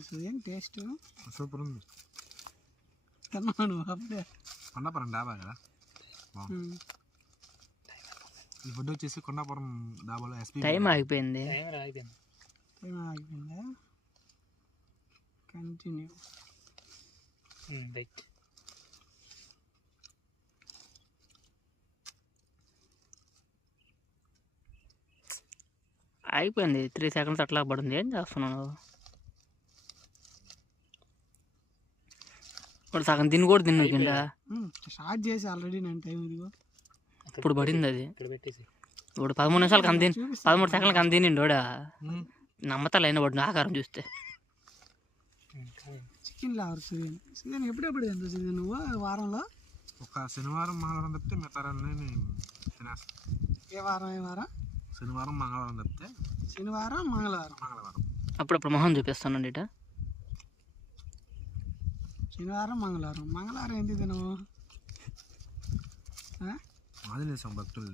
పులుసు ఏం taste super ఉంది. తిన్నాను అప్పుడే. కొండాపురం డాబా కదా. ఈ ఫుడ్ వచ్చేసి కొండాపురం డాబాలో ఎస్పీ. టైం ఆగిపోయింది. ఆగిపోయిందా? కంటిన్యూ. రైట్. అయిపోయింది. 3 seconds అట్లా పడింది. ఏం చేస్తున్నాను? ఇప్పుడు సగం తిని కూడా తిన్ను కింద. స్టార్ట్ చేసి ఆల్రెడీ నేను టైం ఇదిగో ఇప్పుడు పడింది అది. ఇప్పుడు 13 నిమిషాలకు అంది, 13 సెకండ్లకు అంది నిండోడా. నమ్మతాలు అయినా పడిన ఆకారం చూస్తే. చికెన్ లవర్ సీజన్ ఎప్పుడెప్పుడు ఎంత సీజన్ నువ్వు వారంలో? ఒక శనివారం మంగళవారం తప్పితే మిగతారన్నీ తినేస్తాను. ఏ వారం? శనివారం మంగళవారం తప్పితే. శనివారం మంగళవారం. అప్పుడప్పుడు మొహం చూపిస్తానండి ఇట. శనివారం మంగళవారం ఏంటి తినవు? ఆంజనేయ స్వామి భక్తులు.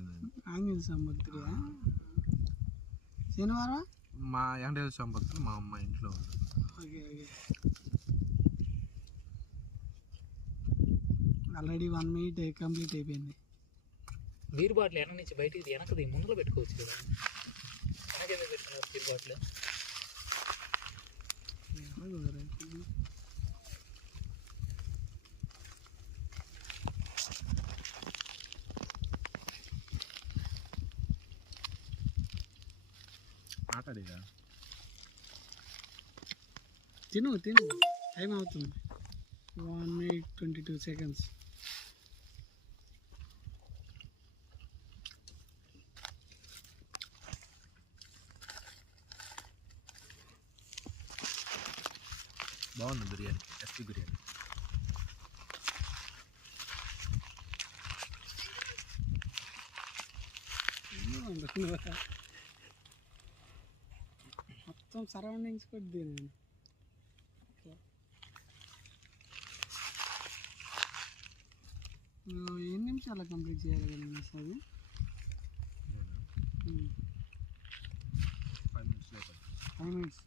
ఆంజనేయ స్వామి భక్తుడా? శనివారం మా వెంకటేశ్వర స్వామి భక్తులు మా అమ్మ ఇంట్లో. ఓకే. ఆల్రెడీ 1 minute కంప్లీట్ అయిపోయింది. బీర్ బాటిల్ వెనక నుంచి బయటికి వెనకది ముందులో పెట్టుకోవచ్చు కదా. వెనక పెట్టుకున్నారు బీర్ బాటిల్. మాట్లాడేదా? తిను టైం అవుతుంది. 1 minute 22 seconds. బాగుంది బిర్యానీ. ఎస్పీ బిర్యానీ. మొత్తం సరౌండింగ్స్ కొద్ది ఎన్ని నిమిషాలు కంప్లీట్ చేయాలి కదా సార్? 5 minutes.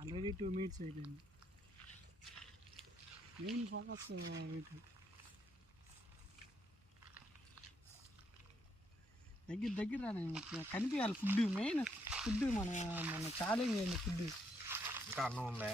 ఆల్రెడీ 2 minutes అయిపోయింది. మెయిన్ ఫోకస్ దగ్గర కనిపించాలి. ఫుడ్ మెయిన్ ఫుడ్ మన ఛాలెంజ్ అయింది. ఫుడ్ ఇంకా అన్నం ఉందా?